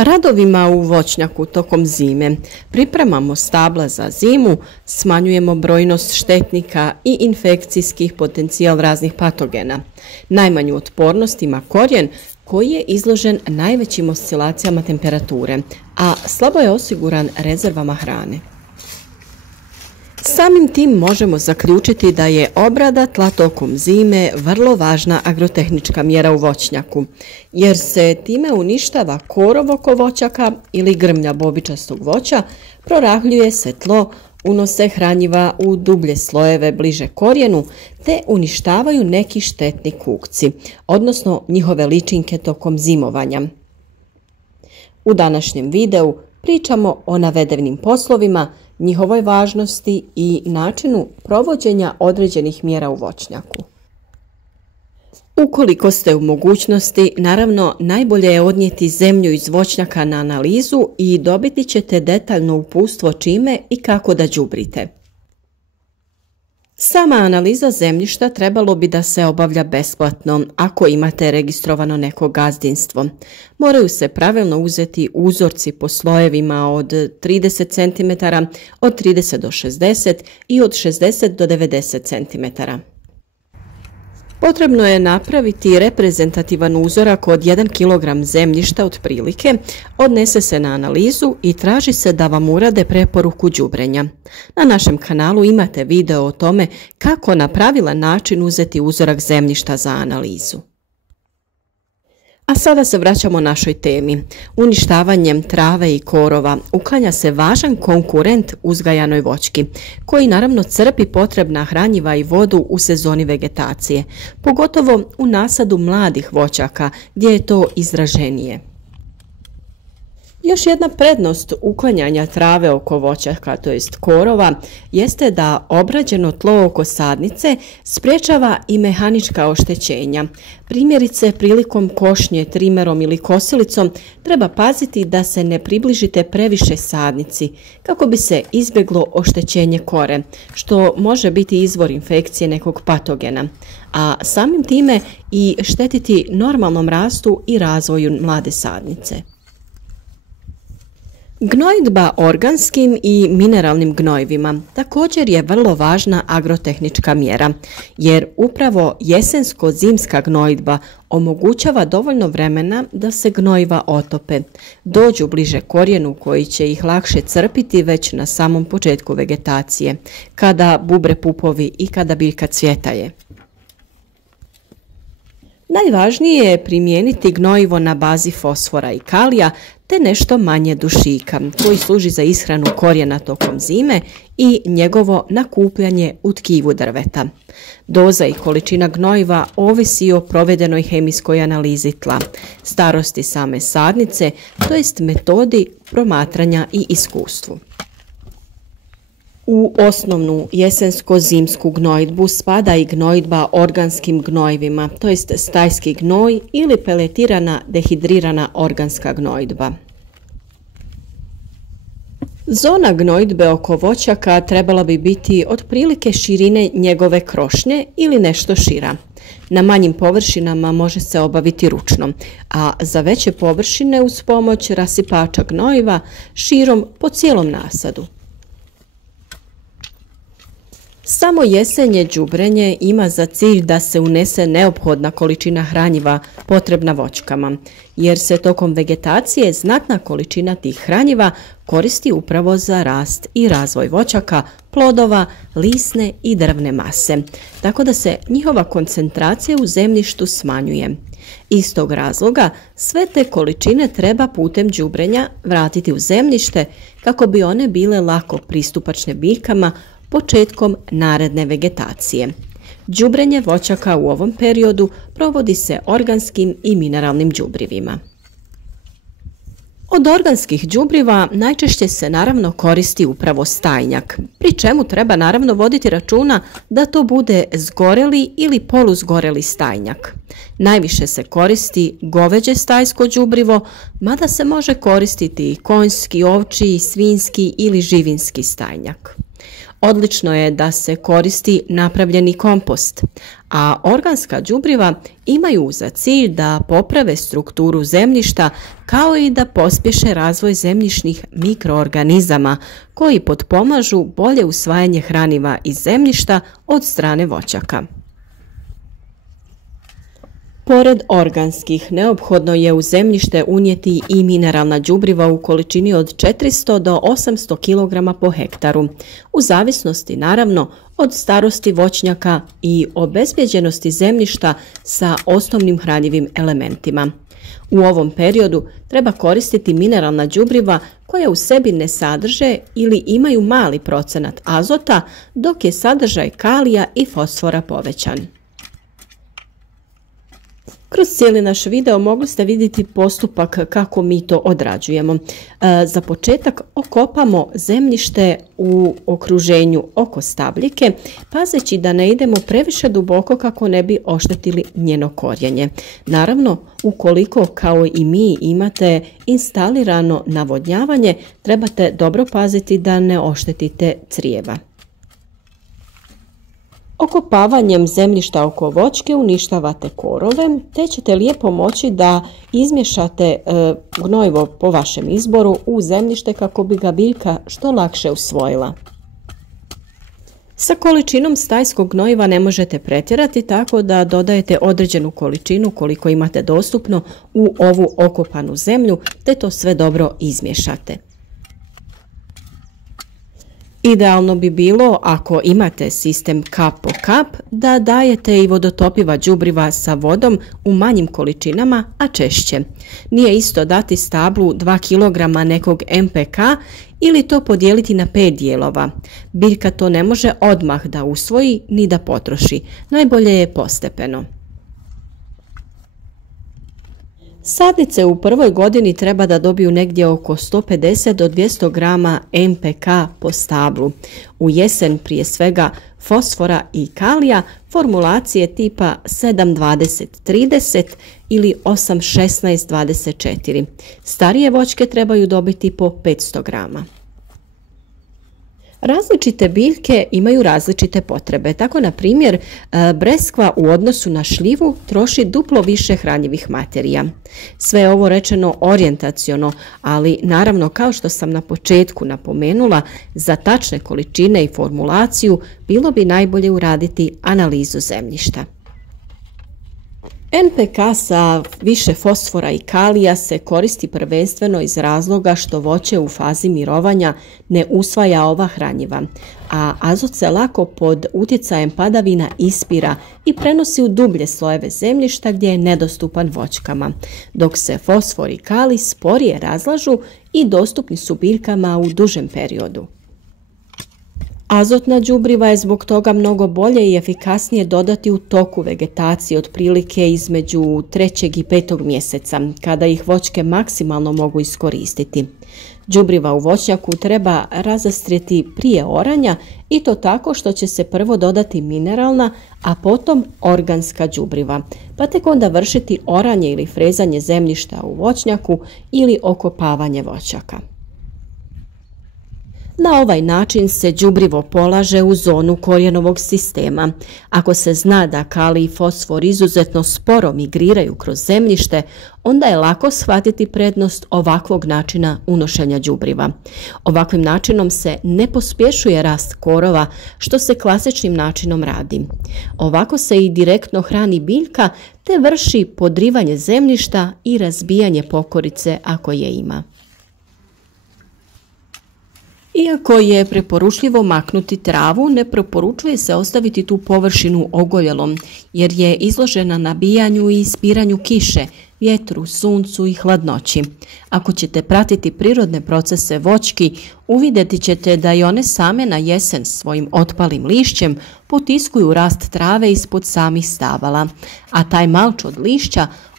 Radovima u voćnjaku tokom zime pripremamo stabla za zimu, smanjujemo brojnost štetnika i infekcijskih potencijal raznih patogena. Najmanju otpornost ima korijen koji je izložen najvećim oscilacijama temperature, a slabo je osiguran rezervama hrane. Samim tim možemo zaključiti da je obrada tla tokom zime vrlo važna agrotehnička mjera u voćnjaku, jer se time uništava korov oko voćaka ili grmlja bobičastog voća, prorahljuje se tlo, unose hranjiva u dublje slojeve bliže korijenu, te uništavaju neki štetni kukci, odnosno njihove ličinke tokom zimovanja. U današnjem videu pričamo o navedenim poslovima, njihovoj važnosti i načinu provođenja određenih mjera u voćnjaku. Ukoliko ste u mogućnosti, naravno najbolje je odnijeti zemlju iz voćnjaka na analizu i dobiti ćete detaljno uputstvo čime i kako da đubrite. Sama analiza zemljišta trebalo bi da se obavlja besplatno ako imate registrovano neko gazdinstvo. Moraju se pravilno uzeti uzorci po slojevima od 30 cm, od 30 do 60 i od 60 do 90 cm. Potrebno je napraviti reprezentativan uzorak od 1 kg zemljišta otprilike, odnese se na analizu i traži se da vam urade preporuku đubrenja. Na našem kanalu imate video o tome kako na pravilan način uzeti uzorak zemljišta za analizu. A sada se vraćamo našoj temi. Uništavanjem trave i korova uklanja se važan konkurent uzgajanoj voćki, koji naravno crpi potrebna hranjiva i vodu u sezoni vegetacije, pogotovo u nasadu mladih voćaka gdje je to izraženije. Još jedna prednost uklanjanja trave oko voćaka, to jest korova, jeste da obrađeno tlo oko sadnice sprječava i mehanička oštećenja. Primjerice, prilikom košnje trimerom ili kosilicom treba paziti da se ne približite previše sadnici, kako bi se izbjeglo oštećenje kore, što može biti izvor infekcije nekog patogena, a samim time i štetiti normalnom rastu i razvoju mlade sadnice. Gnojidba organskim i mineralnim gnojivima također je vrlo važna agrotehnička mjera, jer upravo jesensko-zimska gnojidba omogućava dovoljno vremena da se gnojiva otope, dođu bliže korijenu koji će ih lakše crpiti već na samom početku vegetacije, kada bubre pupovi i kada biljka cvjetaje. Najvažnije je primijeniti gnojivo na bazi fosfora i kalija te nešto manje dušika koji služi za ishranu korijena tokom zime i njegovo nakupljanje u tkivu drveta. Doza i količina gnojiva ovisi o provedenoj hemijskoj analizi tla, starosti same sadnice, to jest metodi promatranja i iskustvu. U osnovnu jesensko-zimsku gnojidbu spada i gnojidba organskim gnojivima, to jest stajski gnoj ili peletirana dehidrirana organska gnojidba. Zona gnojidbe oko voćaka trebala bi biti otprilike širine njegove krošnje ili nešto šira. Na manjim površinama može se obaviti ručno, a za veće površine uz pomoć rasipača gnojiva širom po cijelom nasadu. Samo jesenje đubrenje ima za cilj da se unese neophodna količina hranjiva potrebna voćkama, jer se tokom vegetacije znatna količina tih hranjiva koristi upravo za rast i razvoj voćaka, plodova, lisne i drvne mase, tako da se njihova koncentracija u zemljištu smanjuje. Iz tog razloga sve te količine treba putem đubrenja vratiti u zemljište kako bi one bile lako pristupačne biljkama početkom naredne vegetacije. Đubrenje voćaka u ovom periodu provodi se organskim i mineralnim đubrivima. Od organskih đubriva najčešće se naravno koristi upravo stajnjak, pri čemu treba naravno voditi računa da to bude zgoreli ili poluzgoreli stajnjak. Najviše se koristi goveđe stajsko đubrivo, mada se može koristiti i konjski, ovčji, svinjski ili živinski stajnjak. Odlično je da se koristi napravljeni kompost, a organska đubriva imaju za cilj da poprave strukturu zemljišta kao i da pospješe razvoj zemljišnih mikroorganizama koji potpomažu bolje usvajanje hraniva iz zemljišta od strane voćaka. Pored organskih, neophodno je u zemljište unijeti i mineralna đubriva u količini od 400 do 800 kg po hektaru, u zavisnosti naravno od starosti voćnjaka i obezbjeđenosti zemljišta sa osnovnim hranjivim elementima. U ovom periodu treba koristiti mineralna đubriva koja u sebi ne sadrže ili imaju mali procenat azota, dok je sadržaj kalija i fosfora povećan. Kroz cijeli naš video mogli ste vidjeti postupak kako mi to odrađujemo. Za početak okopamo zemljište u okruženju oko stabljike, pazeći da ne idemo previše duboko kako ne bi oštetili njeno korijenje. Naravno, ukoliko kao i mi imate instalirano navodnjavanje, trebate dobro paziti da ne oštetite crijeva. Okopavanjem zemljišta oko voćke uništavate korove, te ćete lijepo moći da izmiješate gnojivo po vašem izboru u zemljište kako bi ga biljka što lakše usvojila. Sa količinom stajskog gnojiva ne možete pretjerati, tako da dodajete određenu količinu koliko imate dostupno u ovu okopanu zemlju, te to sve dobro izmiješate. Idealno bi bilo, ako imate sistem kap po kap, da dajete i vodotopiva đubriva sa vodom u manjim količinama, a češće. Nije isto dati stablu 2 kg nekog NPK ili to podijeliti na 5 dijelova. Biljka to ne može odmah da usvoji ni da potroši. Najbolje je postepeno. Sadnice u prvoj godini treba da dobiju negdje oko 150 do 200 grama NPK po stablu. U jesen prije svega fosfora i kalija, formulacije tipa 7-20-30 ili 8-16-24. Starije voćke trebaju dobiti po 500 grama. Različite biljke imaju različite potrebe. Tako, na primjer, breskva u odnosu na šljivu troši duplo više hranjivih materija. Sve je ovo rečeno orijentaciono, ali naravno, kao što sam na početku napomenula, za tačne količine i formulaciju bilo bi najbolje uraditi analizu zemljišta. NPK sa više fosfora i kalija se koristi prvenstveno iz razloga što voće u fazi mirovanja ne usvaja ova hranjiva, a azot se lako pod utjecajem padavina ispira i prenosi u dublje slojeve zemljišta gdje je nedostupan voćkama, dok se fosfor i kalij sporije razlažu i dostupni su biljkama u dužem periodu. Azotna đubriva je zbog toga mnogo bolje i efikasnije dodati u toku vegetacije, otprilike između 3. i 5. mjeseca, kada ih voćke maksimalno mogu iskoristiti. Đubriva u voćnjaku treba razastrijeti prije oranja i to tako što će se prvo dodati mineralna, a potom organska đubriva, pa tek onda vršiti oranje ili frezanje zemljišta u voćnjaku ili okopavanje voćaka. Na ovaj način se đubrivo polaže u zonu korijenovog sistema. Ako se zna da kalij i fosfor izuzetno sporo migriraju kroz zemljište, onda je lako shvatiti prednost ovakvog načina unošenja đubriva. Ovakvim načinom se ne pospješuje rast korova, što se klasičnim načinom radi. Ovako se i direktno hrani biljka, te vrši podrivanje zemljišta i razbijanje pokorice ako je ima. Iako je preporučljivo maknuti travu, ne preporučuje se ostaviti tu površinu ogoljelom, jer je izložena nabijanju i ispiranju kiše, vjetru, suncu i hladnoći. Ako ćete pratiti prirodne procese voćki, uvidjeti ćete da i one same na jesen svojim otpalim lišćem potiskuju rast trave ispod samih stabala, a taj malč od lišća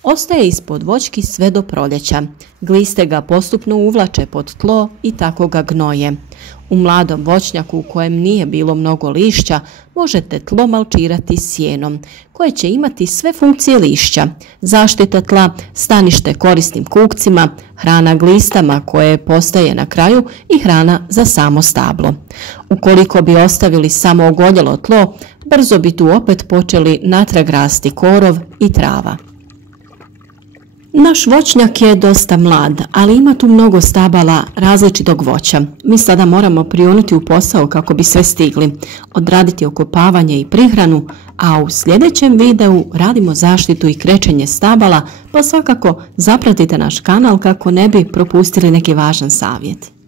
Ostaje ispod voćki sve do proljeća. Gliste ga postupno uvlače pod tlo i tako ga gnoje. U mladom voćnjaku u kojem nije bilo mnogo lišća možete tlo malčirati sjenom, koje će imati sve funkcije lišća: zaštita tla, stanište korisnim kukcima, hrana glistama koje postaje na kraju i hrana za samo stablo. Ukoliko bi ostavili samo ogoljelo tlo, brzo bi tu opet počeli natrag rasti korov i trava. Naš voćnjak je dosta mlad, ali ima tu mnogo stabala različitog voća. Mi sada moramo prionuti u posao kako bi sve stigli, odraditi okopavanje i prihranu, a u sljedećem videu radimo zaštitu i krečenje stabala, pa svakako zapratite naš kanal kako ne bi propustili neki važan savjet.